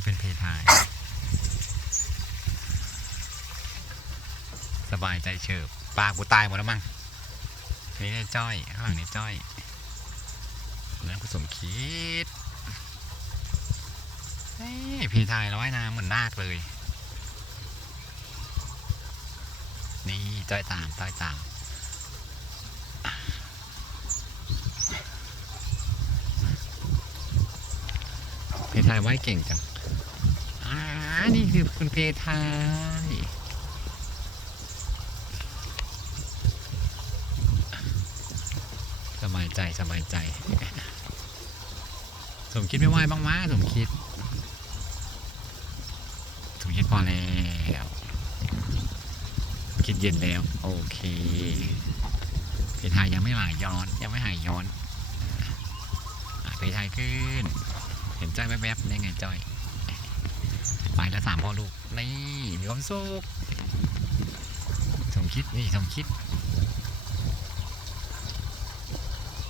ได้เป็นเพทาย สบายใจเฉิบปากูตายหมดแล้วมั้งนี่ได้จ้อยข้างหลังนี่จ้อยแล้วกูสมคิดพีทายร้อยน้ำเหมือนนาคเลย นี่จ้อยตามจ้อยตามพีทายไว้เก่งจัง นี่คือคุณเพทายสบายใจสบายใจ สมคิดไม่ไหวบ้างมะสมคิด สมคิดพอแล้วสมคิดเย็นแล้ว โอเคเพทายยังไม่หายย้อน ยังไม่หายย้อนเพทายขึ้น เห็นจ้อยแวบๆได้ไงจ้อย ล้วสามพ่อลูก นี่มีความสุขสมคิด นี่สมคิด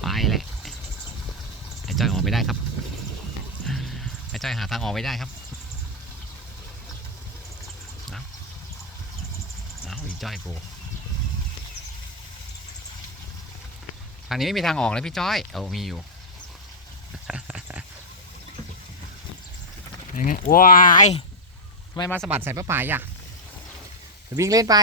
ไปเลยไอ้จ้อยออกไม่ได้ครับ ไอ้จ้อยหาทางออกไม่ได้ครับเอาเอาอีจ้อยกูทางนี้ไม่มีทางออกเลยพี่จ้อยโอ้มีอยู่ยังไงว้าย ทำไมมาสะบัดใส่ป้าป่ายอะวิ่งเล่นไป